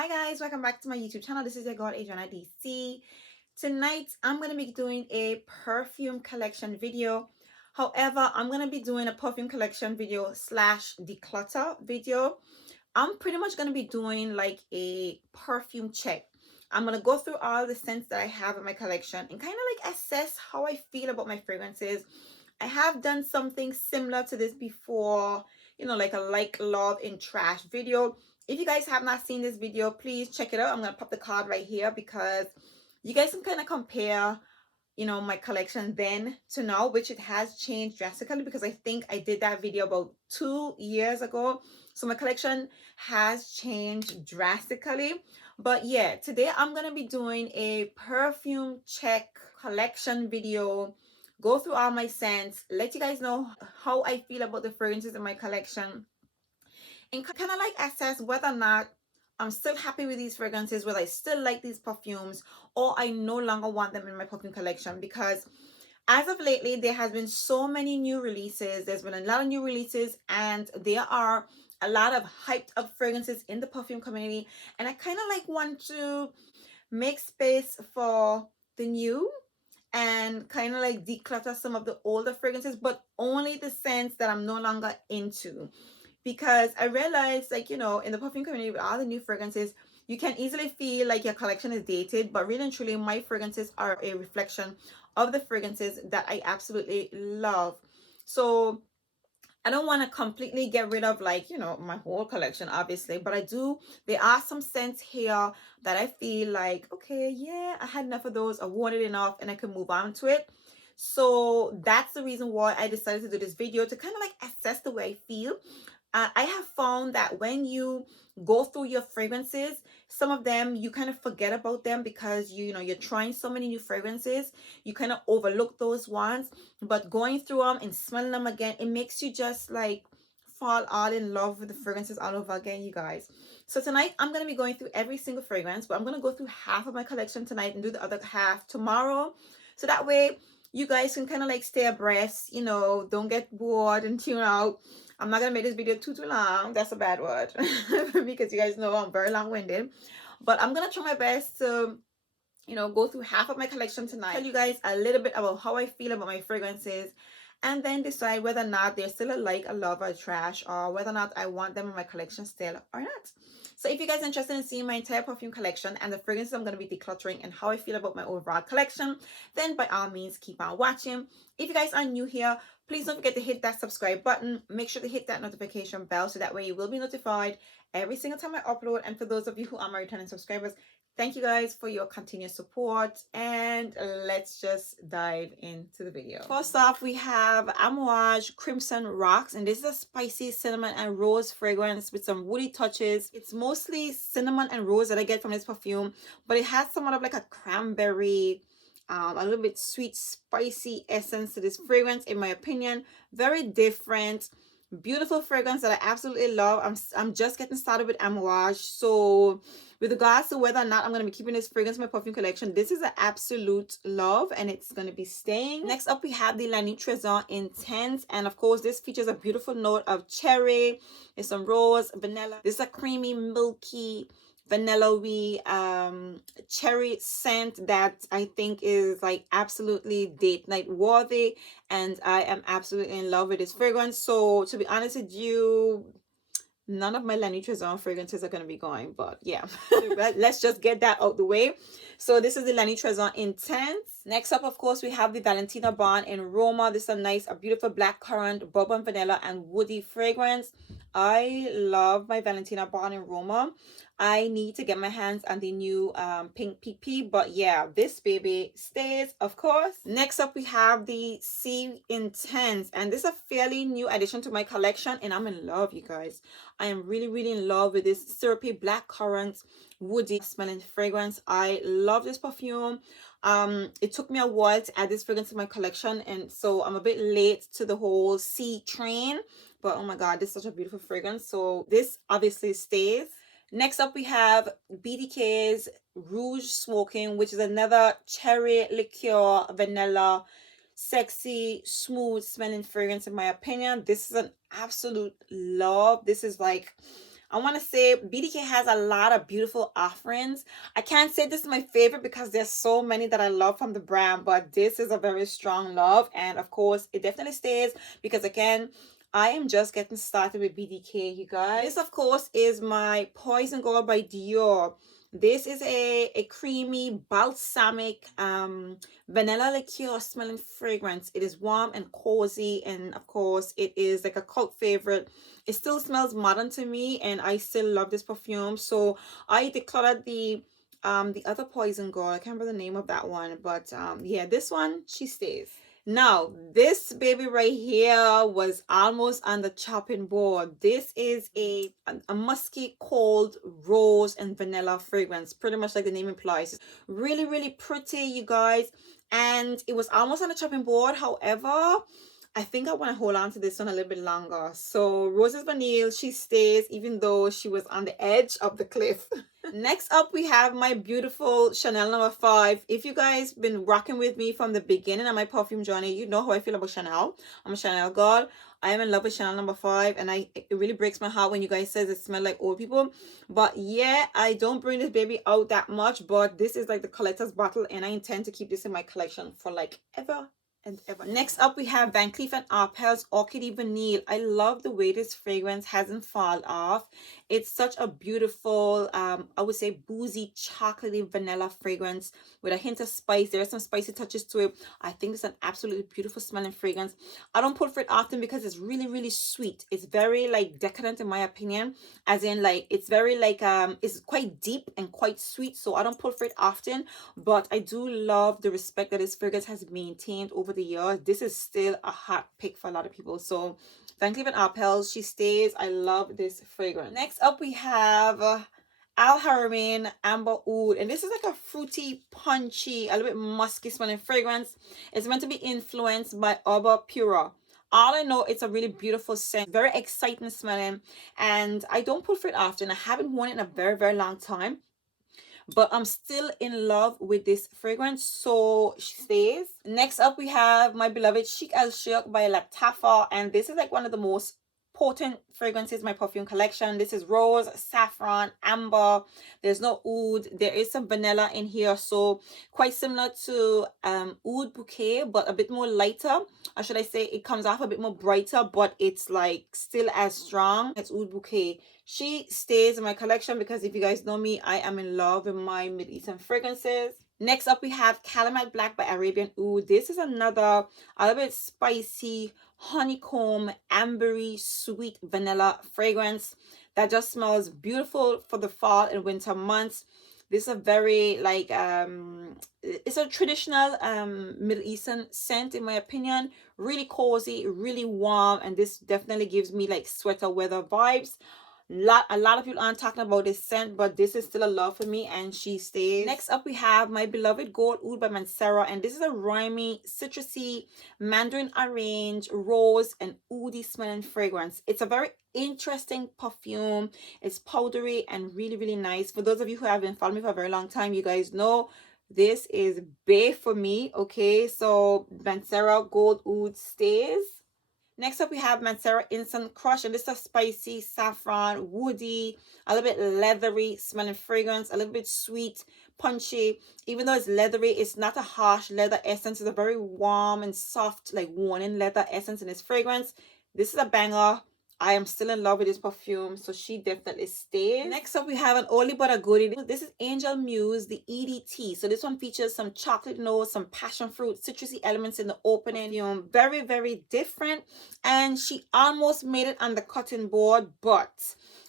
Hi guys, welcome back to my YouTube channel. This is your girl Adriana DC. Tonight I'm going to be doing a perfume collection video. However, I'm going to be doing a perfume collection video slash declutter video. I'm pretty much going to be doing like a perfume check. I'm going to go through all the scents that I have in my collection and kind of like assess how I feel about my fragrances. I have done something similar to this before, like a like, love, and trash video. If you guys have not seen this video, please check it out. I'm going to pop the card right here because you guys can kind of compare, my collection then to now, which it has changed drastically because I think I did that video about 2 years ago. So my collection has changed drastically. But yeah, today I'm going to be doing a perfume check collection video, go through all my scents, let you guys know how I feel about the fragrances in my collection, and kind of like assess whether or not I'm still happy with these fragrances, whether I still like these perfumes, or I no longer want them in my perfume collection. Because as of lately, there has been so many new releases. There's been a lot of new releases, and there are a lot of hyped up fragrances in the perfume community. And I kind of like want to make space for the new and kind of like declutter some of the older fragrances, but only the scents that I'm no longer into. Because I realized, like, in the perfume community with all the new fragrances, you can easily feel like your collection is dated, but really and truly, my fragrances are a reflection of the fragrances that I absolutely love. So I don't want to completely get rid of, like, my whole collection, obviously, but there are some scents here that I feel like, okay, yeah, I had enough of those, I wanted enough, and I can move on to it. So that's the reason why I decided to do this video, to kind of like assess the way I feel. I have found that when you go through your fragrances, some of them you kind of forget about them because you're trying so many new fragrances. You kind of overlook those ones, but going through them and smelling them again, it makes you just like fall all in love with the fragrances all over again, you guys. So tonight I'm going to be going through every single fragrance, but I'm going to go through half of my collection tonight and do the other half tomorrow, so that way you guys can kind of like stay abreast, don't get bored and tune out. I'm not gonna make this video too long. That's a bad word because you guys know I'm very long-winded. But I'm gonna try my best to, go through half of my collection tonight, tell you guys a little bit about how I feel about my fragrances, and then decide whether or not they're still a like, a love, or a trash, or whether or not I want them in my collection still or not. So if you guys are interested in seeing my entire perfume collection and the fragrances I'm going to be decluttering and how I feel about my overall collection, then by all means keep on watching. If you guys are new here, please don't forget to hit that subscribe button. Make sure to hit that notification bell so that way you will be notified every single time I upload. And for those of you who are my returning subscribers, thank you guys for your continued support, and let's just dive into the video. First off, we have Amouage Crimson Rocks, and this is a spicy cinnamon and rose fragrance with some woody touches. It's mostly cinnamon and rose that I get from this perfume, but it has somewhat of like a cranberry, a little bit sweet, spicy essence to this fragrance, in my opinion. Very different, beautiful fragrance that I absolutely love. I'm just getting started with Amouage, so with regards to whether or not I'm going to be keeping this fragrance in my perfume collection, this is an absolute love, and it's going to be staying. Next up, we have the La Nuit Trésor Intense, and of course, this features a beautiful note of cherry. There's some rose, vanilla. This is a creamy, milky, vanilla-y cherry scent that I think is like absolutely date night worthy, and I am absolutely in love with this fragrance. So to be honest with you, none of my La Nuit Trésor fragrances are going to be going, but yeah. Let's just get that out the way. So this is the La Nuit Trésor Intense. Next up, of course, we have the Valentina Bond in Roma. This is a beautiful blackcurrant, bourbon vanilla, and woody fragrance. I love my Valentina Bond in Roma. I need to get my hands on the new pink PP, but yeah, this baby stays, of course. Next up, we have the Sea Intense, and this is a fairly new addition to my collection, and I'm in love, you guys. I am really, really in love with this syrupy blackcurrant, woody smelling fragrance. I love this perfume. It took me a while to add this fragrance to my collection, and so I'm a bit late to the whole sea train, but oh my god, this is such a beautiful fragrance, so this obviously stays. Next up, we have BDK's Rouge Smoking, which is another cherry liqueur vanilla sexy, smooth smelling fragrance, in my opinion. This is an absolute love. This is like I want to say BDK has a lot of beautiful offerings. I can't say this is my favorite because there's so many that I love from the brand, but this is a very strong love. And of course, it definitely stays because again, I am just getting started with BDK, you guys. This, of course, is my Poison Girl by Dior. This is a creamy balsamic vanilla liqueur smelling fragrance. It is warm and cozy, and of course it is like a cult favorite. It still smells modern to me, and I still love this perfume. So I decluttered the other Poison Girl. I can't remember the name of that one, but yeah, this one, she stays. Now, this baby right here was almost on the chopping board. This is a musky, cold, rose, and vanilla fragrance. Pretty much like the name implies. Really, really pretty, you guys. And it was almost on the chopping board. However, I think I want to hold on to this one a little bit longer. So Roses Vanille, she stays even though she was on the edge of the cliff. Next up, we have my beautiful Chanel number 5. If you guys been rocking with me from the beginning of my perfume journey, you know how I feel about Chanel. I'm a Chanel girl. I am in love with Chanel number 5, and it really breaks my heart when you guys says it smell like old people. But yeah, I don't bring this baby out that much, but this is like the collector's bottle, and I intend to keep this in my collection for like ever and ever. Next up, we have Van Cleef & Arpels Orchidee Vanille. I love the way this fragrance hasn't fallen off. It's such a beautiful, I would say boozy, chocolatey vanilla fragrance with a hint of spice. There are some spicy touches to it. I think it's an absolutely beautiful smelling fragrance. I don't pull for it often because it's really, really sweet. It's very like decadent in my opinion, as in like it's very like it's quite deep and quite sweet. So I don't pull for it often, but I do love the respect that this fragrance has maintained over the years. This is still a hot pick for a lot of people. So Van Cleef & Arpels, she stays. I love this fragrance. Next up, we have Al Haramain Amber Oud, and this is like a fruity, punchy, a little bit musky smelling fragrance. It's meant to be influenced by Arbor Pura. All I know, it's a really beautiful scent, very exciting smelling, and I don't pull for it often. I haven't worn it in a very, very long time, but I'm still in love with this fragrance, so she stays. Next up, we have my beloved Chic Al Chic by Lattafa, and this is like one of the most potent fragrances in my perfume collection. This is rose, saffron, amber. There's no oud. There is some vanilla in here, so quite similar to Oud Bouquet, but a bit more lighter, or should I say it comes off a bit more brighter, but it's like still as strong as Oud Bouquet. She stays in my collection because if you guys know me, I am in love with my Middle Eastern fragrances. Next up, we have Calumet Black by Arabian Oud. This is another a little bit spicy, honeycomb, ambery, sweet vanilla fragrance that just smells beautiful for the fall and winter months. This is a very like it's a traditional Middle Eastern scent in my opinion. Really cozy, really warm, and this definitely gives me like sweater weather vibes. A lot of people aren't talking about this scent, but this is still a love for me, and she stays. Next up, we have my beloved Gold Oud by Mancera, and this is a rhymy, citrusy, mandarin orange, rose, and oudi smelling fragrance. It's a very interesting perfume. It's powdery and really, really nice. For those of you who have been following me for a very long time, you guys know this is bae for me. Okay, so Mancera Gold Oud stays. Next up, we have Mancera Instant Crush, and this is a spicy, saffron, woody, a little bit leathery smelling fragrance, a little bit sweet, punchy. Even though it's leathery, it's not a harsh leather essence. It's a very warm and soft, like warming leather essence in this fragrance. This is a banger. I am still in love with this perfume, so she definitely stays. Next up, we have an oldie but a goodie. This is Angel Muse, the EDT. So this one features some chocolate notes, some passion fruit, citrusy elements in the opening. Very, very different. And she almost made it on the cutting board, but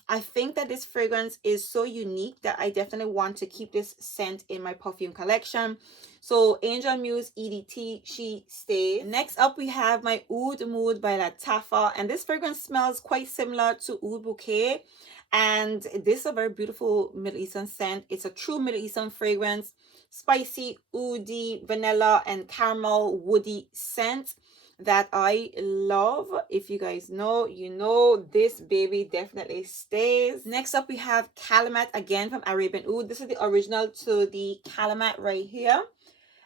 I think that this fragrance is so unique that I definitely want to keep this scent in my perfume collection. So Angel Muse EDT, she stays. Next up, we have my Oud Mood by Lattafa, and this fragrance smells quite similar to Oud Bouquet, and this is a very beautiful Middle Eastern scent. It's a true Middle Eastern fragrance, spicy, oudi, vanilla, and caramel woody scent that I love. If you guys know, you know this baby definitely stays. Next up, we have Calumet again from Arabian Oud. This is the original to the Calumet right here.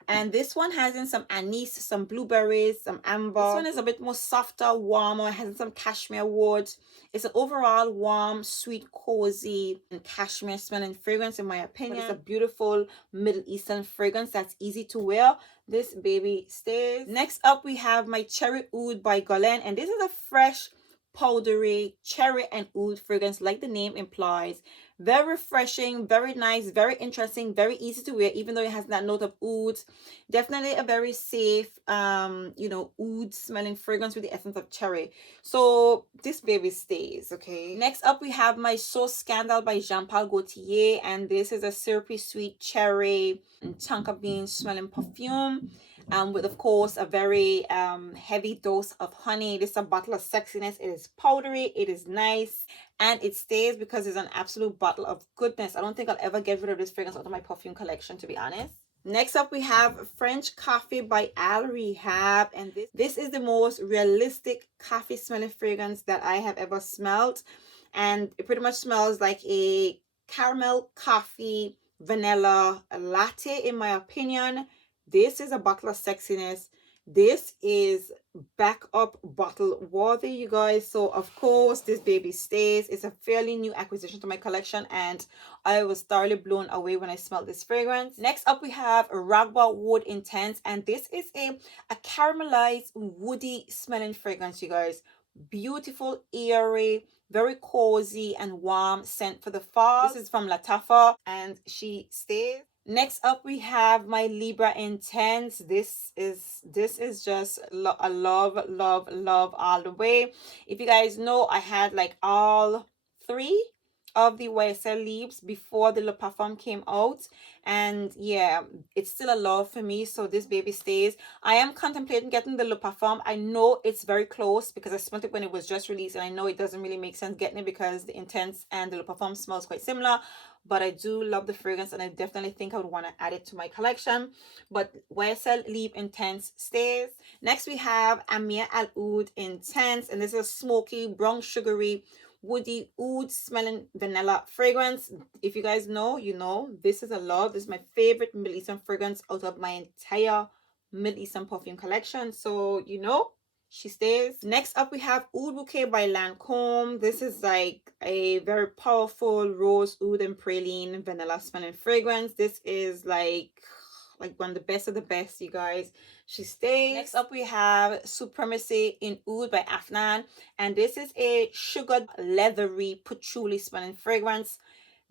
And this one has in some anise, some blueberries, some amber. This one is a bit more softer, warmer. It has in some cashmere wood. It's an overall warm, sweet, cozy, and cashmere smelling fragrance in my opinion. But it's a beautiful Middle Eastern fragrance that's easy to wear. This baby stays. Next up, we have my Cherry Oud by Guerlain. And this is a fresh, powdery cherry and oud fragrance like the name implies. Very refreshing, very nice, very interesting, very easy to wear, even though it has that note of oud. Definitely a very safe oud smelling fragrance with the essence of cherry. So this baby stays. Okay, next up we have my Sauce Scandal by Jean Paul Gaultier, and this is a syrupy sweet cherry and tonka bean smelling perfume, with of course a very heavy dose of honey. This is a bottle of sexiness. It is powdery, it is nice, and it stays because it's an absolute bottle of goodness. I don't think I'll ever get rid of this fragrance out of my perfume collection, to be honest. Next up we have French Coffee by Al Rehab, and this is the most realistic coffee smelling fragrance that I have ever smelled, and it pretty much smells like a caramel coffee vanilla latte in my opinion. This is a bottle of sexiness. This is backup bottle worthy, you guys. So of course this baby stays. It's a fairly new acquisition to my collection, and I was thoroughly blown away when I smelled this fragrance. Next up we have Ragba Wood Intense, and this is a caramelized woody smelling fragrance, you guys. Beautiful, airy, very cozy and warm scent for the fall. This is from Latafa, and she stays. Next up we have my Libra Intense. This is just a love all the way. If you guys know, I had like all three of the YSL leaves before the Le Parfum came out, and yeah, it's still a love for me. So this baby stays. I am contemplating getting the Le Parfum. I know it's very close because I smelled it when it was just released, and I know it doesn't really make sense getting it because the Intense and the Le Parfum smells quite similar, but I do love the fragrance, and I definitely think I would want to add it to my collection. But YSL Leave Intense stays. Next we have Amir Al Oud Intense, and this is a smoky, brown, sugary, woody, oud smelling vanilla fragrance. If you guys know, you know, this is a love. This is my favorite Middle Eastern fragrance out of my entire Middle Eastern perfume collection. So, you know, she stays. Next up we have Oud Bouquet by Lancome. This is like a very powerful rose, oud, and praline vanilla smelling fragrance. This is like one of the best, you guys. She stays. Next up we have Supremacy in Oud by Afnan, and this is a sugared, leathery, patchouli smelling fragrance.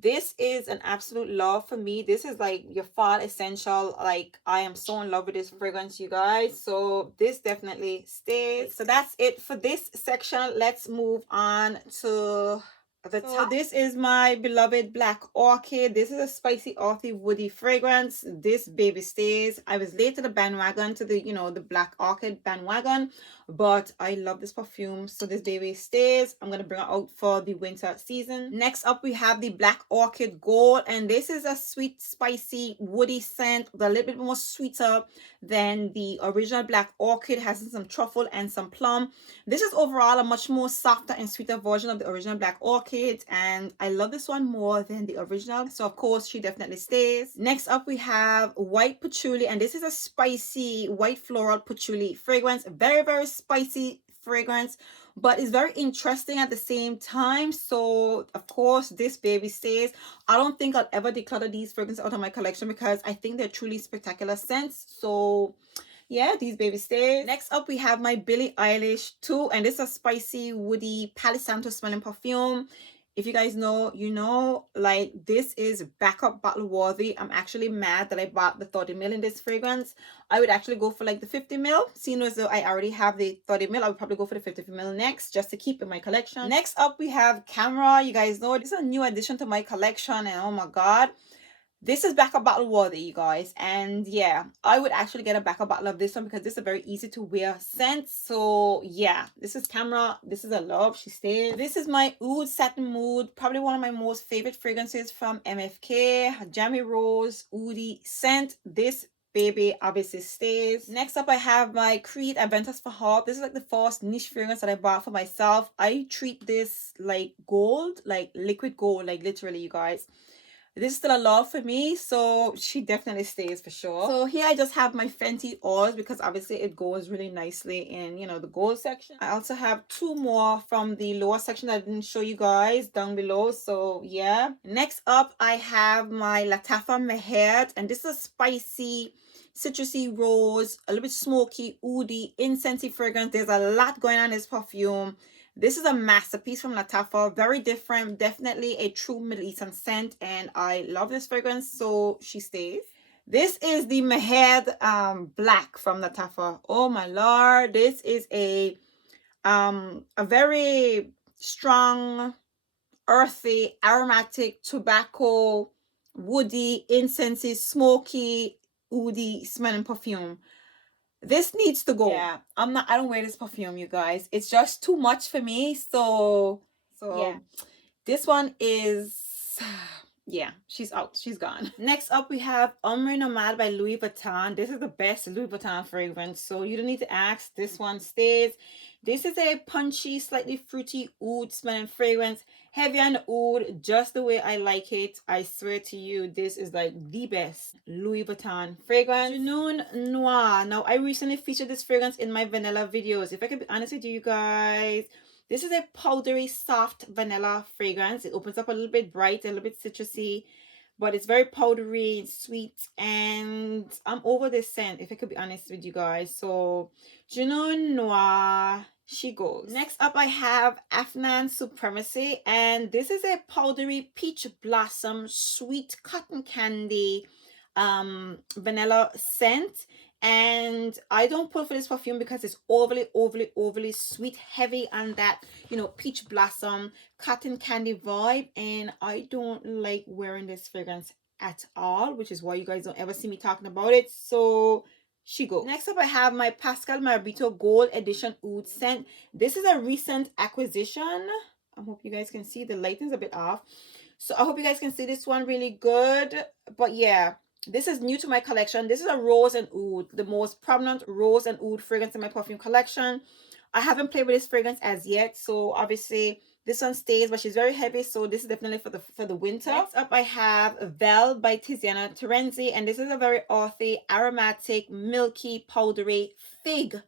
This is an absolute love for me. This is like your fall essential. Like, I am so in love with this fragrance, you guys. So this definitely stays. So that's it for this section. Let's move on to the top. So this is my beloved Black Orchid. This is a spicy, earthy, woody fragrance. This baby stays. I was late to the bandwagon, to the, you know, the Black Orchid bandwagon, but I love this perfume. So this baby stays. I'm going to bring it out for the winter season. Next up, we have the Black Orchid Gold, and this is a sweet, spicy, woody scent, a little bit more sweeter than the original Black Orchid. It has some truffle and some plum. This is overall a much more softer and sweeter version of the original Black Orchid, and I love this one more than the original. So of course she definitely stays. Next up we have White Patchouli, and this is a spicy white floral patchouli fragrance. Very, very spicy fragrance, but it's very interesting at the same time. So of course this baby stays. I don't think I'll ever declutter these fragrances out of my collection because I think they're truly spectacular scents. So yeah, these baby stays. Next up we have my Billie Eilish 2, and this is a spicy, woody, Palo Santo smelling perfume. If you guys know, you know, like, this is backup bottle worthy. I'm actually mad that I bought the 30 ml in this fragrance. I would actually go for like the 50 ml. Seeing as though I already have the 30 ml, I would probably go for the 50 ml next, just to keep in my collection. Next up we have Camera. You guys know this is a new addition to my collection, and oh my god, this is backup bottle worthy, you guys. And yeah, I would actually get a backup bottle of this one because this is a very easy to wear scent. So yeah, this is Camera. This is a love. She stays. This is my Oud Satin Mood, probably one of my most favorite fragrances from MFK. Jammy Rose Oudi scent. This baby obviously stays. Next up I have my Creed Adventures for Heart. This is like the first niche fragrance that I bought for myself. I treat this like gold, like liquid gold, like literally, you guys. This is still a love for me, so she definitely stays for sure. So here I just have my Fenty oils because obviously it goes really nicely in, you know, the gold section. I also have two more from the lower section that I didn't show you guys down below. So yeah. Next up, I have my Latafa Mehed, and this is a spicy, citrusy rose, a little bit smoky, oody, incensey fragrance. There's a lot going on in this perfume. This is a masterpiece from Latafa, very different, definitely a true Middle Eastern scent, and I love this fragrance, so she stays. This is the Mehed Black from Latafa. Oh my lord, this is a very strong, earthy, aromatic, tobacco, woody, incensey, smoky, oody smelling perfume. This needs to go. Yeah, I don't wear this perfume, you guys. It's just too much for me. So yeah. This one is yeah, she's out. She's gone. Next up, we have NOMADE by Louis Vuitton. This is the best Louis Vuitton fragrance, so you don't need to ask. This one stays. This is a punchy, slightly fruity oud smelling fragrance. Heavy on the oud, just the way I like it. I swear to you, this is like the best Louis Vuitton fragrance. Junoon Noir. Now, I recently featured this fragrance in my vanilla videos. If I can be honest with you guys, this is a powdery, soft vanilla fragrance. It opens up a little bit bright, a little bit citrusy, but it's very powdery and sweet. And I'm over this scent, if I could be honest with you guys. So, Junoon Noir, she goes. Next up, I have Afnan Supremacy. And this is a powdery peach blossom, sweet cotton candy, vanilla scent. And I don't pull for this perfume because it's overly sweet, heavy on that, you know, peach blossom cotton candy vibe, and I don't like wearing this fragrance at all, which is why you guys don't ever see me talking about it. So she goes. Next up, I have my Pascal Marabito Gold Edition Oud scent. This is a recent acquisition. I hope you guys can see. The lighting's a bit off, so I hope you guys can see this one really good. But yeah, this is new to my collection. This is a rose and oud, the most prominent rose and oud fragrance in my perfume collection. I haven't played with this fragrance as yet, so obviously this one stays, but she's very heavy, so this is definitely for the winter. Next up, I have Vel by Tiziana Terenzi, and this is a very earthy, aromatic, milky, powdery, fig,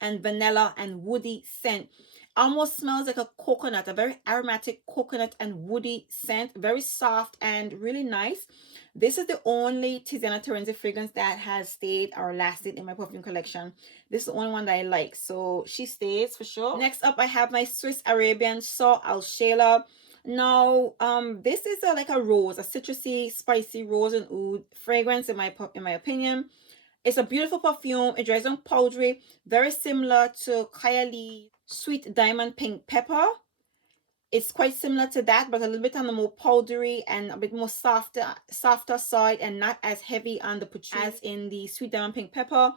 and vanilla and woody scent. Almost smells like a coconut, a very aromatic coconut and woody scent, very soft and really nice. This is the only Tiziana Terenzi fragrance that has stayed or lasted in my perfume collection. This is the only one that I like, so she stays for sure. Next up, I have my Swiss Arabian Saw Al Shayla. Now, this is like a rose, a citrusy, spicy rose and oud fragrance in my opinion. It's a beautiful perfume. It dries on powdery, very similar to Kylie Sweet Diamond Pink Pepper. It's quite similar to that, but a little bit on the more powdery and a bit more softer side, and not as heavy on the patchouli as in the Sweet Diamond Pink Pepper.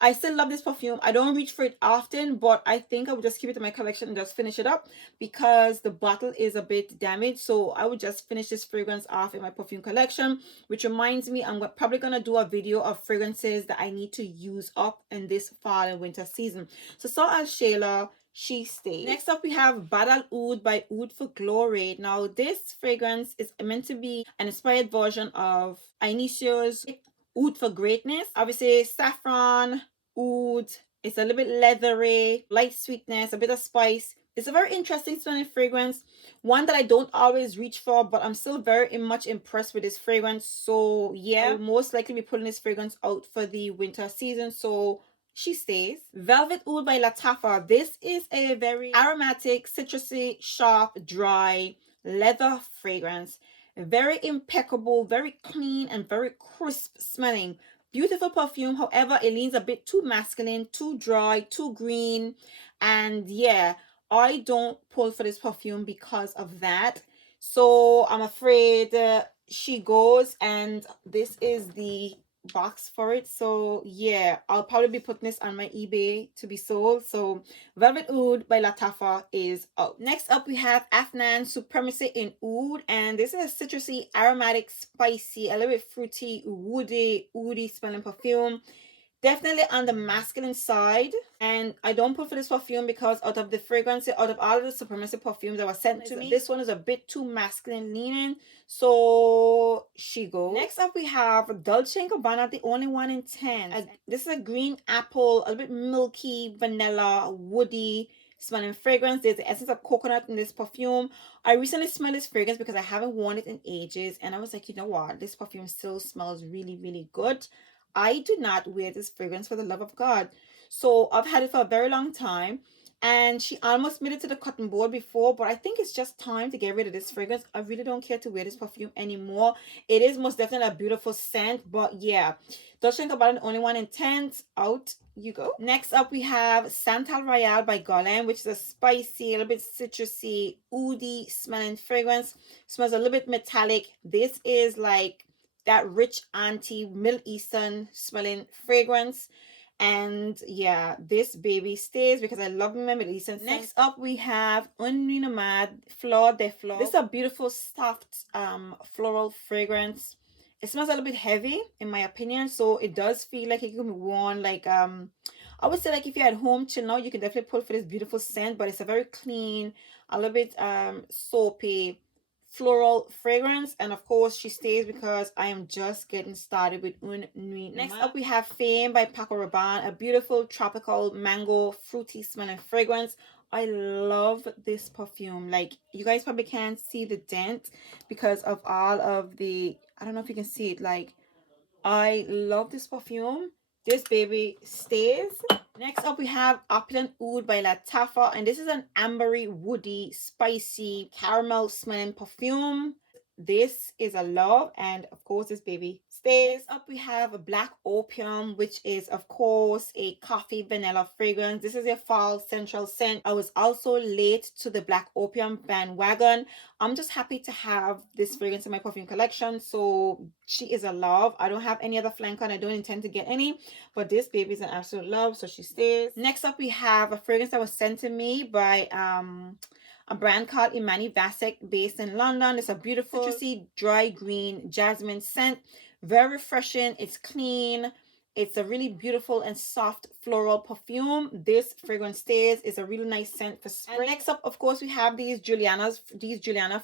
I still love this perfume. I don't reach for it often, but I think I would just keep it in my collection and just finish it up because the bottle is a bit damaged. So I would just finish this fragrance off in my perfume collection, which reminds me, I'm probably going to do a video of fragrances that I need to use up in this fall and winter season. So Saw Al Shayla, she stays. Next up, we have Badal Oud by Oud for Glory. Now, this fragrance is meant to be an inspired version of Inicio's Oud for Greatness. Obviously, saffron, oud. It's a little bit leathery, light sweetness, a bit of spice. It's a very interesting smelling fragrance. One that I don't always reach for, but I'm still very much impressed with this fragrance. So yeah, I will most likely be putting this fragrance out for the winter season. So she stays. Velvet Oud by Latafa. This is a very aromatic, citrusy, sharp, dry leather fragrance. Very impeccable, very clean, and very crisp smelling. Beautiful perfume. However, it leans a bit too masculine, too dry, too green. And yeah, I don't pull for this perfume because of that. So I'm afraid she goes, and this is the box for it. So yeah, I'll probably be putting this on my eBay to be sold. So Velvet Oud by Latafa is out. Next up, we have Afnan Supremacy in Oud, and this is a citrusy, aromatic, spicy, a little bit fruity, woody smelling perfume. Definitely on the masculine side. And I don't put for this perfume because out of the fragrance, out of all of the supremacy perfumes that were sent to me, this one is a bit too masculine leaning. So she goes. Next up we have Dolce & Gabbana, the only one in 10. This is a green apple, a little bit milky, vanilla, woody smelling fragrance. There's the essence of coconut in this perfume. I recently smelled this fragrance because I haven't worn it in ages. And I was like, you know what? This perfume still smells really, really good. I do not wear this fragrance for the love of God. So I've had it for a very long time. And she almost made it to the cotton board before, but I think it's just time to get rid of this fragrance. I really don't care to wear this perfume anymore. It is most definitely a beautiful scent, but yeah. Dolce & Gabbana, the only one in 10. Out you go. Next up, we have Santal Royale by Guerlain, which is a spicy, a little bit citrusy, oody smelling fragrance. Smells a little bit metallic. This is like that rich anti Middle Eastern smelling fragrance. And yeah, this baby stays because I love my Middle Eastern. Next up we have NOMADE Fleur de Fleur. This is a beautiful soft floral fragrance. It smells a little bit heavy in my opinion, so it does feel like it can be worn like I would say like if you're at home chill now, you can definitely pull for this beautiful scent, but it's a very clean, a little bit soapy floral fragrance. And of course she stays because I am just getting started with Un Nuit. Next up we have Fame by Paco Rabanne, a beautiful tropical mango fruity smelling fragrance. I love this perfume. Like you guys probably can't see the dent because of all of the, I don't know if you can see it, like I love this perfume. This baby stays. Next up, we have Opulent Oud by Lattafa. And this is an ambery, woody, spicy, caramel smelling perfume. This is a love. And of course, this baby stays. Next up, we have Black Opium, which is, of course, a coffee vanilla fragrance. This is a fall central scent. I was also late to the Black Opium bandwagon. I'm just happy to have this fragrance in my perfume collection. So she is a love. I don't have any other flanker and I don't intend to get any, but this baby is an absolute love, so she stays. Next up we have a fragrance that was sent to me by a brand called Imani Vasek based in London. It's a beautiful citrusy dry green jasmine scent. Very refreshing. It's clean. It's a really beautiful and soft floral perfume. This fragrance stays. It's a really nice scent for spring. And next up, of course, we have these Juliana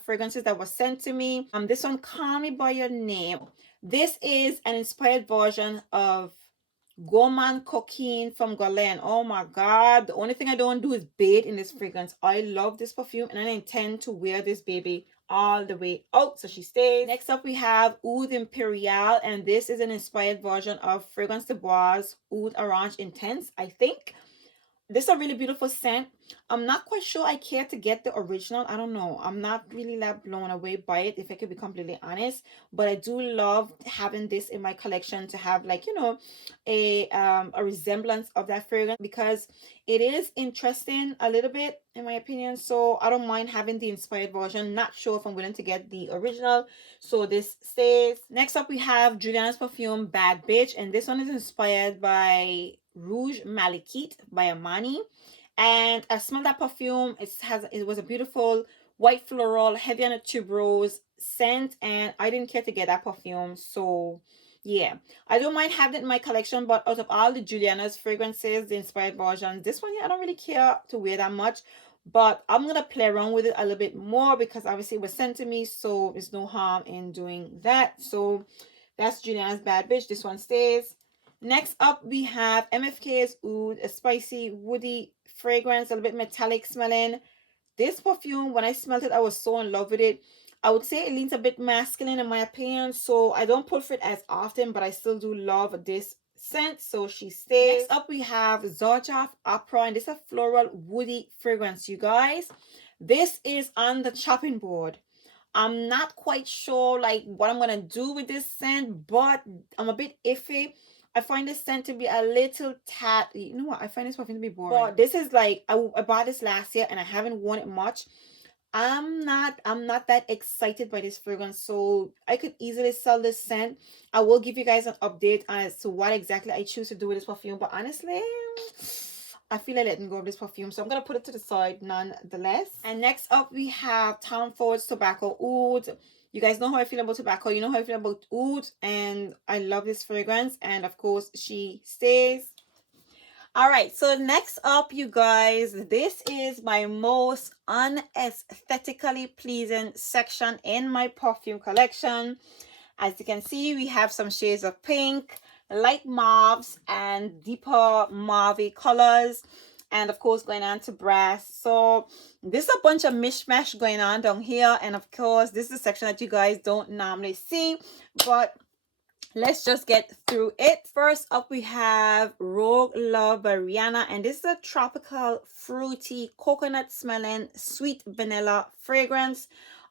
fragrances that were sent to me. This one, Call Me By Your Name. This is an inspired version of Gourmand Coquine from Guerlain. Oh my god. The only thing I don't do is bathe in this fragrance. I love this perfume and I intend to wear this baby all the way out, so she stays. Next up we have Oud Imperial, and this is an inspired version of Fragrance de Bois Oud Orange Intense, I think. This is a really beautiful scent. I'm not quite sure I care to get the original. I don't know. I'm not really that blown away by it, if I could be completely honest. But I do love having this in my collection to have, like, you know, a resemblance of that fragrance, because it is interesting a little bit in my opinion. So I don't mind having the inspired version. Not sure if I'm willing to get the original. So this stays. Next up we have Juliana's perfume Bad Bitch, and this one is inspired by Rouge Malachite by Armani. And I smelled that perfume. It was a beautiful white floral, heavy on the tuberose scent, and I didn't care to get that perfume. So yeah, I don't mind having it in my collection, but out of all the Juliana's fragrances, the inspired versions, this one, yeah, I don't really care to wear that much. But I'm gonna play around with it a little bit more because obviously it was sent to me, so there's no harm in doing that. So that's Juliana's Bad Bitch. This one stays. Next up, we have MFK's Oud, a spicy, woody fragrance, a little bit metallic smelling. This perfume, when I smelled it, I was so in love with it. I would say it leans a bit masculine in my opinion, so I don't pull for it as often, but I still do love this scent, so she stays. Next up, we have Zorjaf Opera, and this is a floral, woody fragrance, you guys. This is on the chopping board. I'm not quite sure like what I'm gonna do with this scent, but I'm a bit iffy. I find this scent to be a little tad, you know what, I find this perfume to be boring. But this is like, I bought this last year and I haven't worn it much. I'm not that excited by this fragrance, so I could easily sell this scent. I will give you guys an update as to what exactly I choose to do with this perfume, but honestly, I feel like letting go of this perfume, so I'm gonna put it to the side nonetheless. And next up we have Tom Ford's Tobacco Oud. You guys know how I feel about tobacco. You know how I feel about oud. And I love this fragrance. And of course, she stays. All right, so next up, you guys, this is my most unaesthetically pleasing section in my perfume collection. As you can see, we have some shades of pink, light mauves, and deeper mauve colors. And of course, going on to brass. So this is a bunch of mishmash going on down here. And of course, this is a section that you guys don't normally see. But let's just get through it. First up, we have Rogue Love by Rihanna, and this is a tropical, fruity, coconut smelling, sweet vanilla fragrance.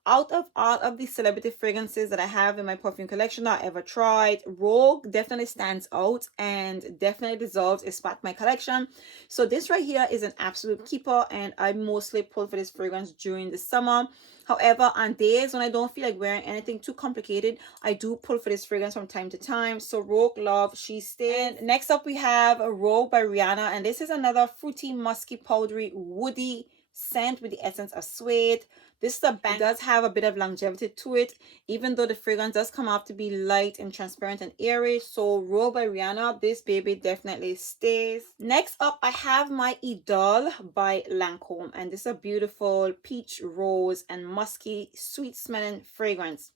Out of all of the celebrity fragrances that I have in my perfume collection that I ever tried, Rogue definitely stands out and definitely deserves a spot in my collection. So this right here is an absolute keeper, and I mostly pull for this fragrance during the summer. However, on days when I don't feel like wearing anything too complicated, I do pull for this fragrance from time to time. So Rogue Love, she stays. And next up, we have a Rogue by Rihanna, and this is another fruity, musky, powdery, woody scent with the essence of suede. This is a bang. It does have a bit of longevity to it, even though the fragrance does come out to be light and transparent and airy. So Rogue by Rihanna, this baby definitely stays. Next up, I have my Idole by Lancome, and this is a beautiful peach, rose, and musky, sweet smelling fragrance.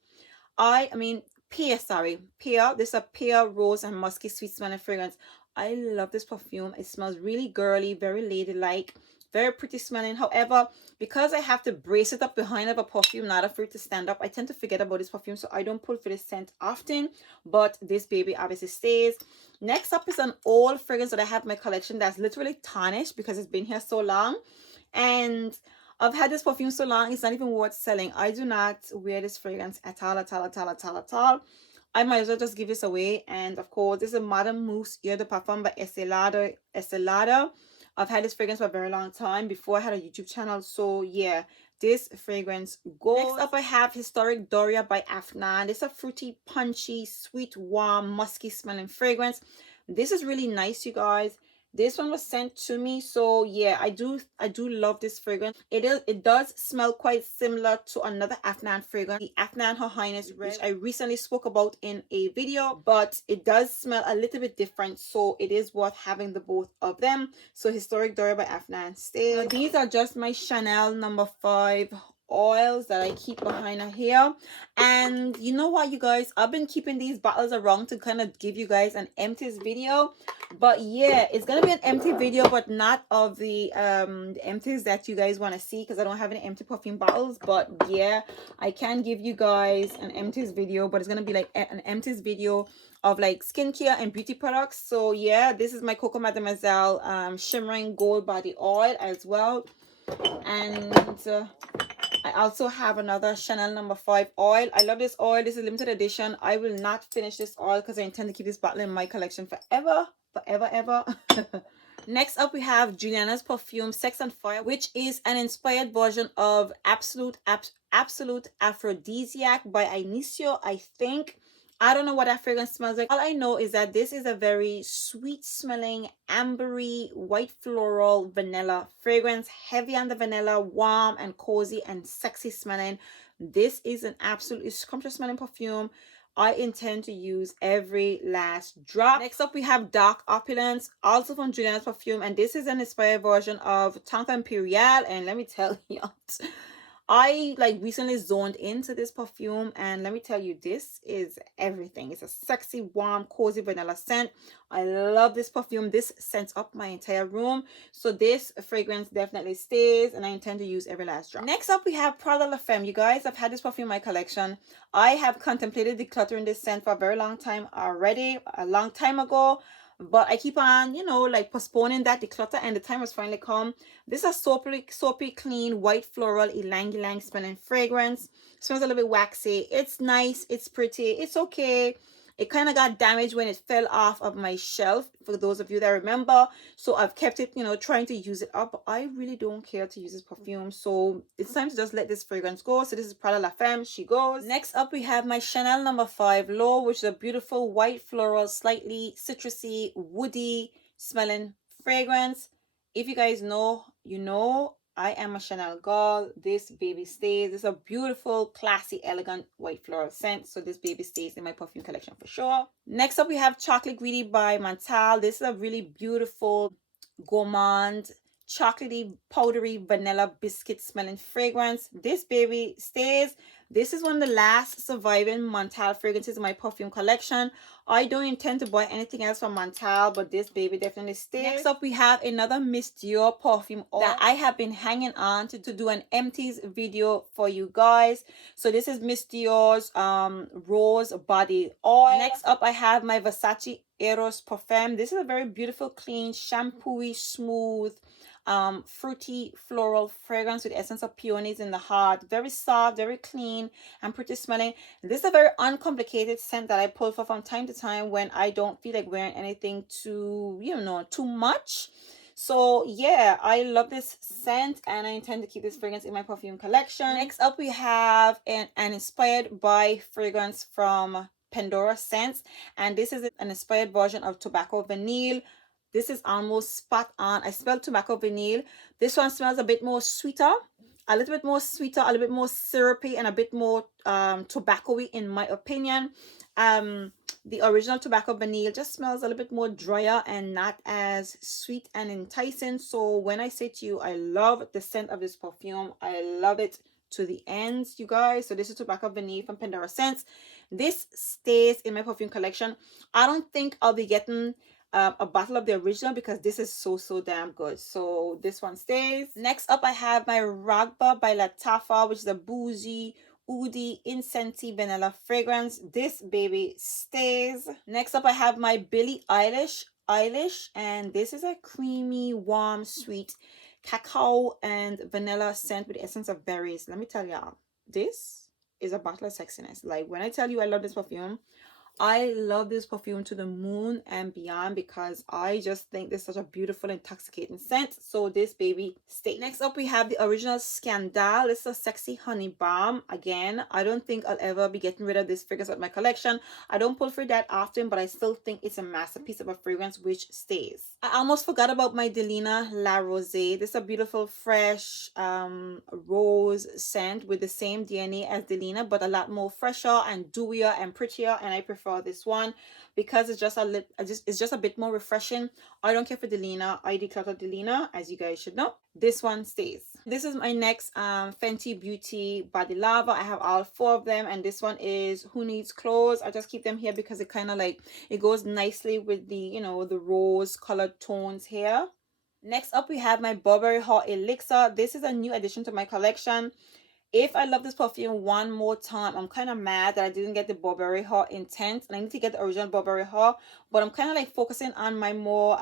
Pear, pear. This is a pear, rose, and musky, sweet smelling fragrance. I love this perfume. It smells really girly, very ladylike, very pretty smelling. However, because I have to brace it up behind of a perfume, not afraid to stand up, I tend to forget about this perfume, so I don't pull for this scent often. But this baby obviously stays. Next up is an old fragrance that I have in my collection that's literally tarnished because it's been here so long. And I've had this perfume so long, it's not even worth selling. I do not wear this fragrance at all, at all, at all, at all, at all. I might as well just give this away. And of course, this is Madame Mousse Eau de Parfum by Estée Lauder. I've had this fragrance for a very long time before I had a YouTube channel. So yeah, this fragrance goes. Next up, I have Historic Doria by Afnan. This is a fruity, punchy, sweet, warm, musky smelling fragrance. This is really nice, you guys. This one was sent to me, so yeah, I do love this fragrance. It does smell quite similar to another Afnan fragrance, the Afnan Her Highness, which I recently spoke about in a video, but it does smell a little bit different, so it is worth having the both of them. So Historic Doria by Afnan stays. So these are just my Chanel No. 5 oils that I keep behind here. And you know what, you guys, I've been keeping these bottles around to kind of give you guys an empties video. But yeah, it's gonna be an empty video, but not of the empties that you guys want to see, because I don't have any empty perfume bottles. But yeah, I can give you guys an empties video, but it's gonna be like an empties video of like skincare and beauty products. So yeah, this is my Coco Mademoiselle shimmering gold body oil as well. And I also have another Chanel No. 5 oil. I love this oil. This is limited edition. I will not finish this oil because I intend to keep this bottle in my collection forever, ever. Next up, we have Juliana's Perfume Sex and Fire, which is an inspired version of Absolute Aphrodisiac by Inicio, I think. I don't know what that fragrance smells like. All I know is that this is a very sweet smelling, ambery, white floral vanilla fragrance. Heavy on the vanilla, warm and cozy and sexy smelling. This is an absolutely scrumptious smelling perfume. I intend to use every last drop. Next up, we have Dark Opulence, also from Juliana's Perfume. And this is an inspired version of Tonka Imperial. And let me tell you, I like recently zoned into this perfume, and let me tell you, this is everything. It's a sexy, warm, cozy vanilla scent. I love this perfume. This scents up my entire room. So this fragrance definitely stays, and I intend to use every last drop. Next up, we have Prada La Femme. You guys, I've had this perfume in my collection. I have contemplated decluttering this scent for a very long time already, a long time ago. But I keep on, like postponing that declutter, and the time has finally come. This is a soapy, clean, white floral, ylang-ylang smelling fragrance. Smells a little bit waxy. It's nice. It's pretty. It's okay. It kind of got damaged when it fell off of my shelf, for those of you that remember. So I've kept it, trying to use it up. But I really don't care to use this perfume. So it's time to just let this fragrance go. So this is Prada La Femme. She goes. Next up, we have my Chanel No. 5 Low, which is a beautiful white floral, slightly citrusy, woody smelling fragrance. If you guys know, you know. I am a Chanel girl. This baby stays. This is a beautiful, classy, elegant white floral scent. So this baby stays in my perfume collection for sure. Next up, we have Chocolate Greedy by Mantal. This is a really beautiful gourmand, chocolatey, powdery, vanilla biscuit smelling fragrance. This baby stays. This is one of the last surviving Mantal fragrances in my perfume collection. I don't intend to buy anything else from Mantal, but this baby definitely stays. Next up, we have another Miss Dior perfume that I have been hanging on to do an empties video for you guys. So this is Miss Dior's Rose Body Oil. Next up, I have my Versace Eros Parfum. This is a very beautiful, clean, shampooey, smooth, fruity floral fragrance with essence of peonies in the heart. Very soft, very clean, and pretty smelling. This is a very uncomplicated scent that I pull for from time to time when I don't feel like wearing anything too, too much. So yeah, I love this scent and I intend to keep this fragrance in my perfume collection. Next up, we have an inspired by fragrance from Pandora Scents, and this is an inspired version of Tobacco Vanille. This is almost spot on. I smell Tobacco Vanille. This one smells a bit more sweeter, a little bit more sweeter, a little bit more syrupy, and a bit more tobacco-y in my opinion. The original Tobacco Vanille just smells a little bit more drier and not as sweet and enticing. So when I say to you, I love the scent of this perfume. I love it to the ends, you guys. So this is Tobacco Vanille from Pandora Scents. This stays in my perfume collection. I don't think I'll be getting a bottle of the original because this is so damn good. So this one stays. Next up, I have my Ragba by Lattafa, which is a boozy, oudi, incensey vanilla fragrance. This baby stays. Next up, I have my Billie Eilish, and this is a creamy, warm, sweet cacao and vanilla scent with the essence of berries. Let me tell y'all, this is a bottle of sexiness. Like when I tell you I love this perfume, I love this perfume to the moon and beyond because I just think this is such a beautiful, intoxicating scent. So this baby stays. Next up, we have the original Scandal. This is a sexy honey balm. Again, I don't think I'll ever be getting rid of this fragrance out of my collection. I don't pull for that often, but I still think it's a masterpiece of a fragrance which stays. I almost forgot about my Delina La Rosée. This is a beautiful, fresh rose scent with the same DNA as Delina, but a lot more fresher and dewier and prettier, and I prefer this one because it's just a bit more refreshing. I don't care for Delina. I declutter Delina, as you guys should know. This one stays. This is my next Fenty Beauty Body Lava. I have all 4 of them, and this one is Who Needs Clothes. I just keep them here because it kind of like it goes nicely with the the rose colored tones here. Next up, we have my Burberry Hot Elixir. This is a new addition to my collection. If I love this perfume one more time, I'm kind of mad that I didn't get the Burberry Hot Intense, and I need to get the original Burberry Hot, but I'm kind of like focusing on my more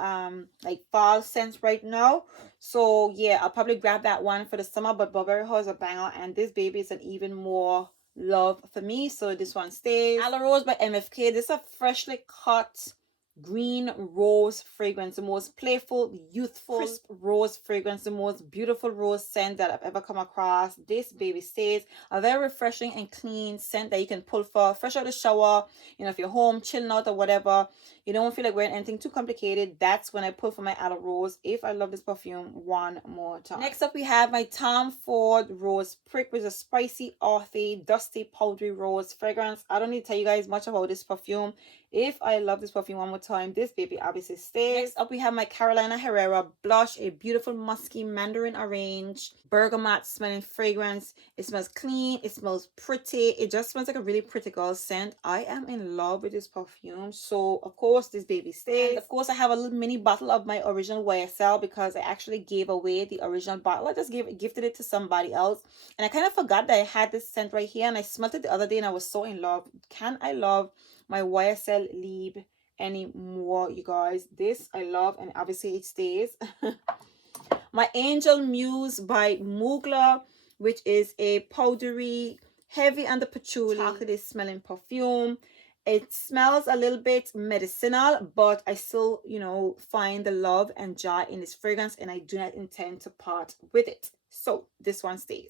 like fall scents right now. So yeah, I'll probably grab that one for the summer, but Burberry Hot is a banger, and this baby is an even more love for me, so this one stays. Aloe Rose by MFK. This is a freshly cut green rose fragrance, the most playful, youthful, crisp rose fragrance, the most beautiful rose scent that I've ever come across. This baby stays. A very refreshing and clean scent that you can pull for fresh out of the shower, if you're home chilling out or whatever, you don't feel like wearing anything too complicated. That's when I pull for my Aloe Rose if I love this perfume one more time. Next up, we have my Tom Ford Rose Prick, which is a spicy, earthy, dusty, powdery rose fragrance. I don't need to tell you guys much about this perfume. If I love this perfume one more time, this baby obviously stays. Next up, we have my Carolina Herrera Blush, a beautiful musky mandarin orange bergamot smelling fragrance. It smells clean, it smells pretty, it just smells like a really pretty girl scent. I am in love with this perfume, so of course this baby stays. And of course, I have a little mini bottle of my original YSL because I actually gave away the original bottle. I just gifted it to somebody else, and I kind of forgot that I had this scent right here, and I smelled it the other day and I was so in love. Can I love my YSL Lieb anymore, you guys? This I love, and obviously it stays. My Angel Muse by Mugler, which is a powdery, heavy on the patchouli, chocolatey smelling perfume. It smells a little bit medicinal, but I still, find the love and joy in this fragrance, and I do not intend to part with it. So this one stays.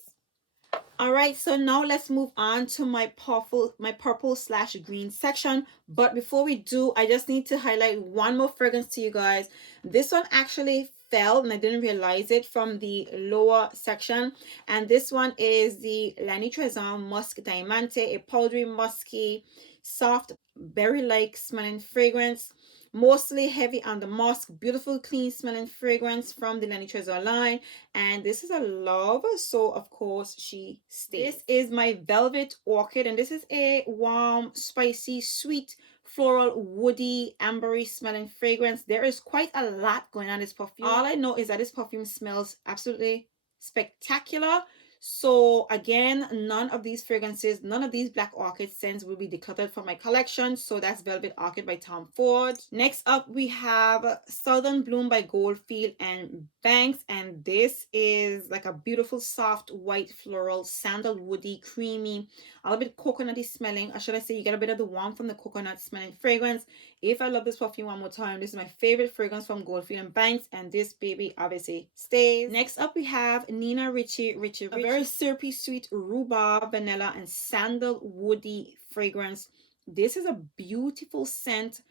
All right, so now let's move on to my purple/green section. But before we do, I just need to highlight one more fragrance to you guys. This one actually fell and I didn't realize it from the lower section. And this one is the La Nuit Musk Diamante, a powdery, musky, soft, berry-like smelling fragrance. Mostly heavy on the musk, beautiful, clean smelling fragrance from the La Nuit line. And this is a love, so of course she stays. This is my Velvet Orchid, and this is a warm, spicy, sweet, floral, woody, ambery smelling fragrance. There is quite a lot going on in this perfume. All I know is that this perfume smells absolutely spectacular. So again, none of these fragrances, none of these black orchid scents will be decluttered from my collection. So that's Velvet Orchid by Tom Ford. Next up, we have Southern Bloom by Goldfield and Banks. And this is like a beautiful, soft, white, floral, sandalwoody, creamy, a little bit coconutty smelling. Or should I say you get a bit of the warmth from the coconut smelling fragrance. If I love this perfume one more time, this is my favorite fragrance from Goldfield and Banks. And this baby obviously stays. Next up, we have Nina Ricci, a very syrupy, sweet rhubarb, vanilla, and sandalwoody fragrance. This is a beautiful scent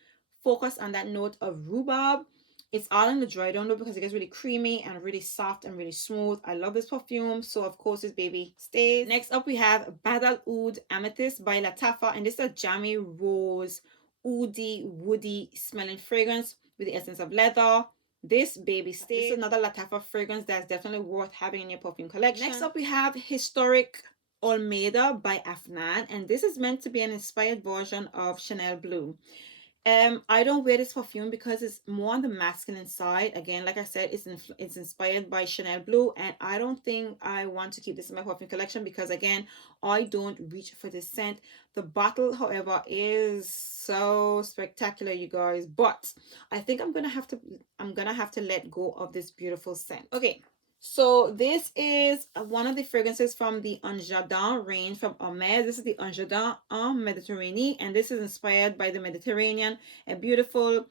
focused on that note of rhubarb. It's all in the dry down though because it gets really creamy and really soft and really smooth. I love this perfume, so of course this baby stays. Next up, we have Badal Oud Amethyst by Lattafa, and this is a jammy rose, oody, woody smelling fragrance with the essence of leather. This baby stays. This is another Lattafa fragrance that's definitely worth having in your perfume collection. Next up, we have Historic Almeida by Afnan, and this is meant to be an inspired version of Chanel Blue. I don't wear this perfume because it's more on the masculine side. Again, like I said, it's inspired by Chanel Blue, and I don't think I want to keep this in my perfume collection because again, I don't reach for this scent. The bottle, however, is so spectacular, you guys. But I think I'm gonna have to let go of this beautiful scent. Okay. So this is one of the fragrances from the Un Jardin range from Hermès. This is the Un Jardin en Méditerranée, and this is inspired by the Mediterranean. A beautiful,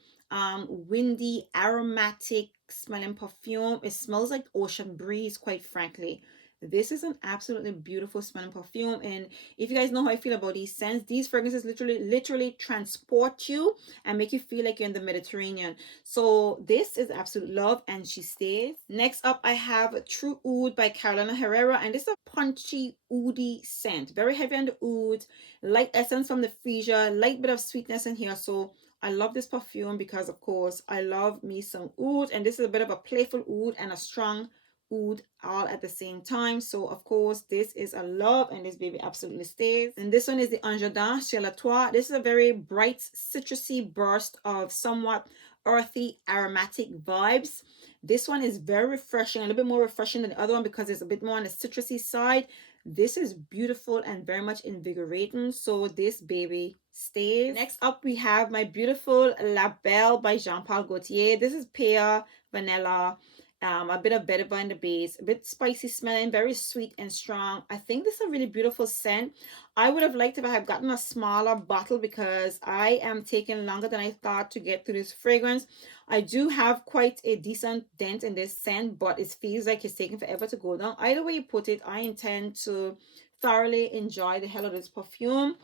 windy, aromatic smelling perfume. It smells like ocean breeze, quite frankly. This is an absolutely beautiful smelling perfume, and if you guys know how I feel about these scents, these fragrances literally transport you and make you feel like you're in the Mediterranean. So this is absolute love, and she stays. Next up, I have True Oud by Carolina Herrera, and this is a punchy, oody scent. Very heavy on the oud, light essence from the freesia, light bit of sweetness in here. So I love this perfume because, of course, I love me some oud, and this is a bit of a playful oud and a strong oud all at the same time. So of course this is a love, and this baby absolutely stays. And this one is the Un Jardin Chez La Toile. This is a very bright citrusy burst of somewhat earthy aromatic vibes. This one is very refreshing, a little bit more refreshing than the other one because it's a bit more on the citrusy side. This is beautiful and very much invigorating, so this baby stays. Next up, we have my beautiful La Belle by Jean Paul Gaultier. This is pear, vanilla, a bit of vetiver in the base, a bit spicy smelling, very sweet and strong. I think this is a really beautiful scent. I would have liked if I had gotten a smaller bottle because I am taking longer than I thought to get through this fragrance. I do have quite a decent dent in this scent, but it feels like it's taking forever to go down. Either way you put it, I intend to thoroughly enjoy the hell of this perfume.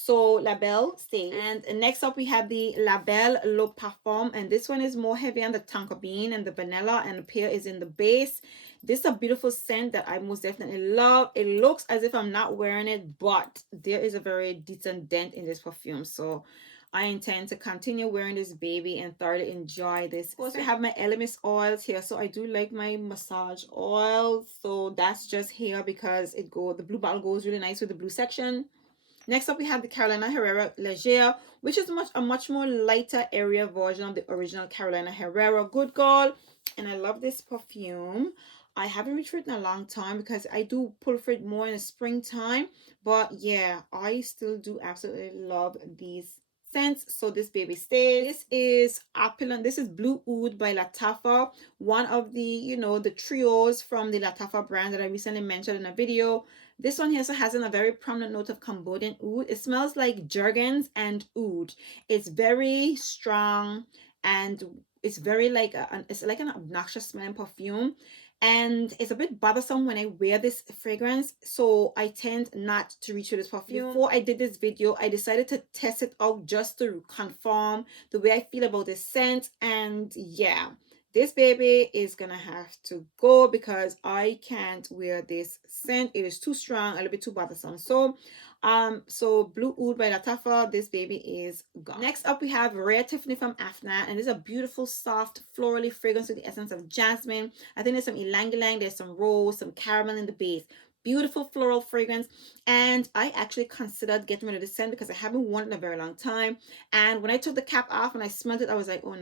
So La Belle stays. And next up we have the La Belle Le Parfum, and this one is more heavy on the tonka bean and the vanilla, and the pear is in the base. This is a beautiful scent that I most definitely love. It looks as if I'm not wearing it, but there is a very decent dent in this perfume. So I intend to continue wearing this baby and thoroughly enjoy this. Of course, we have my Elemis oils here. So I do like my massage oil. So that's just here because the blue bottle goes really nice with the blue section. Next up, we have the Carolina Herrera Leger, which is a much more lighter area version of the original Carolina Herrera Good Girl. And I love this perfume. I haven't reached for it in a long time because I do pull for it more in the springtime. But yeah, I still do absolutely love these scents. So this baby stays. This is Opulent. This is Blue Oud by Lattafa, one of the, the trios from the Lattafa brand that I recently mentioned in a video. This one here also has a very prominent note of Cambodian oud. It smells like Jergens and oud. It's very strong, and it's very like it's like an obnoxious smelling perfume, and it's a bit bothersome when I wear this fragrance, so I tend not to reach for this perfume. Before I did this video, I decided to test it out just to confirm the way I feel about this scent, and yeah, this baby is gonna have to go because I can't wear this scent. It is too strong, a little bit too bothersome. So Blue Oud by Latafa, this baby is gone. Next up, we have Rare Tiffany from Afnan, and this is a beautiful, soft, florally fragrance with the essence of jasmine. I think there's some ylang ylang, there's some rose, some caramel in the base. Beautiful floral fragrance, and I actually considered getting rid of the scent because I haven't worn it in a very long time. And when I took the cap off and I smelled it, I was like, oh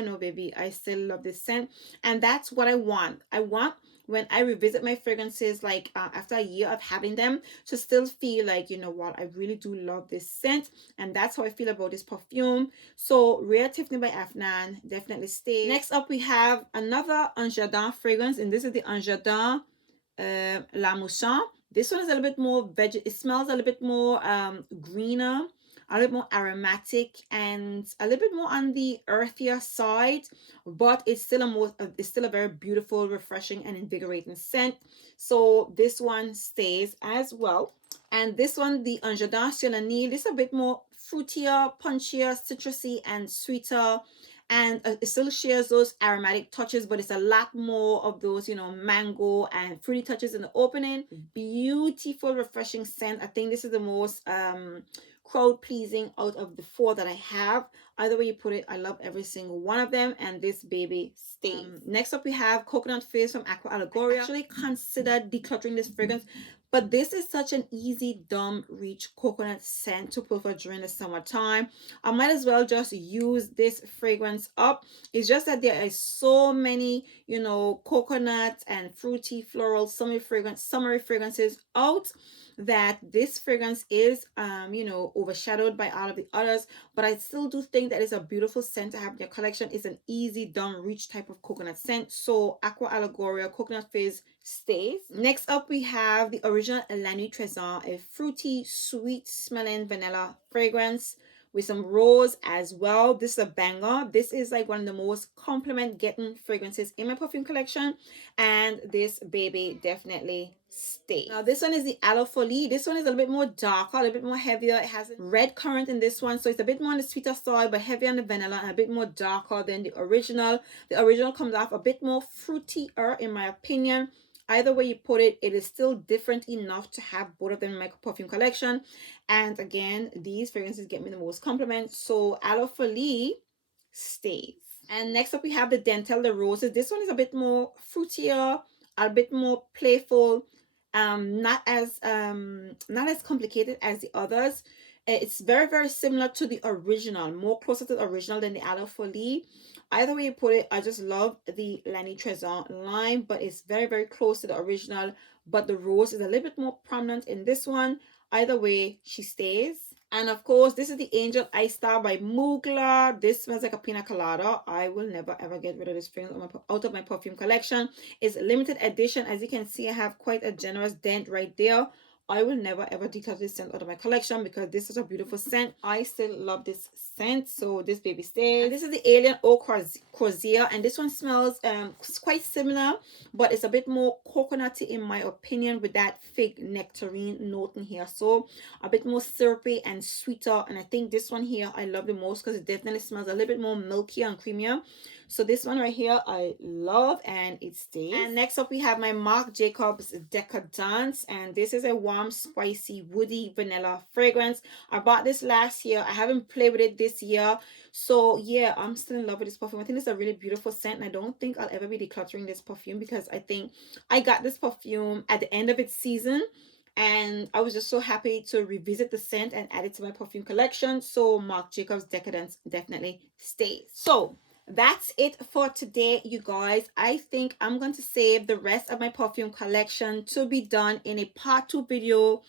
no, baby, I still love this scent. And that's what I want. I want when I revisit my fragrances, like after a year of having them, to still feel like, you know what, I really do love this scent. And that's how I feel about this perfume. So Rare Tiffany by Afnan definitely stays. Next up, we have another Un Jardin fragrance, and this is the Un Jardin La Moussant. This one is a little bit more veg. It smells a little bit more greener, a little more aromatic, and a little bit more on the earthier side, but it's still a very beautiful, refreshing, and invigorating scent. So this one stays as well. And this one, the Un Jardin Solennelle, this is a bit more fruitier, punchier, citrusy, and sweeter. And it still shares those aromatic touches, but it's a lot more of those, you know, mango and fruity touches in the opening. Beautiful, refreshing scent. I think this is the most crowd pleasing out of the 4 that I have. Either way you put it, I love every single one of them, and this baby stays. Next up, we have Coconut Fizz from Aqua Allegoria. I actually considered decluttering this fragrance, but this is such an easy, dumb reach coconut scent to put for during the summertime. I might as well just use this fragrance up. It's just that there are so many, you know, coconut and fruity, floral, summery fragrances out, that this fragrance is you know, overshadowed by all of the others. But I still do think that it's a beautiful scent to have in your collection. It's an easy down reach type of coconut scent. So Aqua Allegoria Coconut Fizz stays. Next up, we have the original La NUIT, a fruity, sweet smelling vanilla fragrance with some rose as well. This is a banger. This is like one of the most compliment getting fragrances in my perfume collection, and this baby definitely stays. Now this one is the Aloe Folie. This one is a little bit more darker, a little bit more heavier. It has red currant in this one, so it's a bit more on the sweeter side, but heavier on the vanilla and a bit more darker than the original. The original comes off a bit more fruitier in my opinion. Either way you put it, it is still different enough to have both of them in my perfume collection. And again, these fragrances get me the most compliments. So Aloe Folie stays. And next up, we have the Dental de Roses. This one is a bit more fruitier, a bit more playful, not as complicated as the others. It's very, very similar to the original, more closer to the original than the Aloe Folie. Either way you put it, I just love the La NUIT line, but it's very, very close to the original. But the rose is a little bit more prominent in this one. Either way, she stays. And of course, this is the Angel Ice Star by Mugler. This smells like a pina colada. I will never ever get rid of this fragrance out of my perfume collection. It's limited edition. As you can see, I have quite a generous dent right there. I will never ever declutter this scent out of my collection because this is a beautiful scent. I still love this scent, so this baby stays. And this is the Alien Eau Croisière, and this one smells quite similar, but it's a bit more coconutty in my opinion, with that fig nectarine note in here. So a bit more syrupy and sweeter, and I think this one here I love the most because it definitely smells a little bit more milky and creamier. So this one right here I love, and it stays. And next up we have my Marc Jacobs Decadence, and this is a warm, spicy, woody vanilla fragrance. I bought this last year. I haven't played with it this year, so yeah, I'm still in love with this perfume. I think it's a really beautiful scent, and I don't think I'll ever be decluttering this perfume because I think I got this perfume at the end of its season, and I was just so happy to revisit the scent and add it to my perfume collection. So Marc Jacobs Decadence definitely stays. So that's it for today, you guys. I think I'm going to save the rest of my perfume collection to be done in a part 2 video.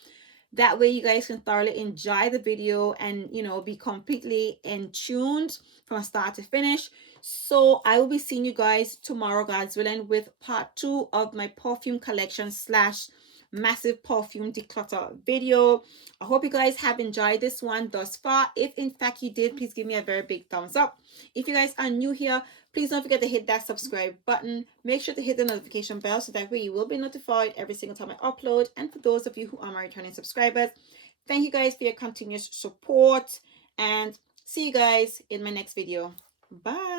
That way you guys can thoroughly enjoy the video and, you know, be completely in tuned from start to finish. So I will be seeing you guys tomorrow, God's willing, with part 2 of my perfume collection slash massive perfume declutter video. I hope you guys have enjoyed this one thus far. If in fact you did, please give me a very big thumbs up. If you guys are new here, please don't forget to hit that subscribe button. Make sure to hit the notification bell so that way you will be notified every single time I upload. And for those of you who are my returning subscribers, thank you guys for your continuous support, and see you guys in my next video. Bye.